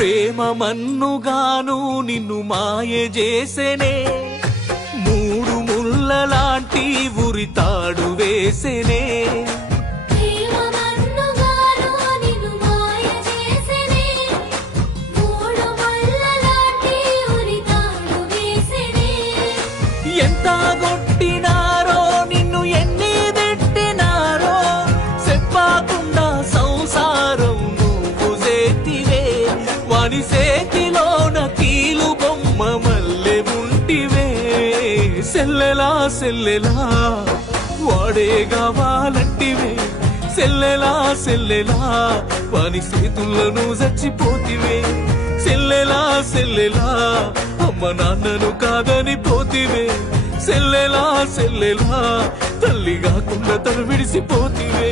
ప్రేమ మన్నుగాను నిన్ను మాయ చేసేనే, మూడు ముళ్ళ లాంటి ఉరితాడు వేసేనే. ఎంత కొట్టినారో నిన్ను ఎన్ని తిట్టినారో, చెప్పకుండా సంసారం నువ్వు చేతివే. వాని చేతిలోన కీలు బొమ్మ మల్లె ఉంటివే. సెల్లెలా సెల్లెలా వాడే కావాలంటివే. సెల్లెలా సెల్లెలా వాని చేతులను చచ్చిపోతివే. సెల్లెలా సెల్లెలా అమ్మ నాన్నను కాదని పోతివే. సెల్లెలా సెల్లెలా తల్లి కాకుండా తను విడిసిపోతివే.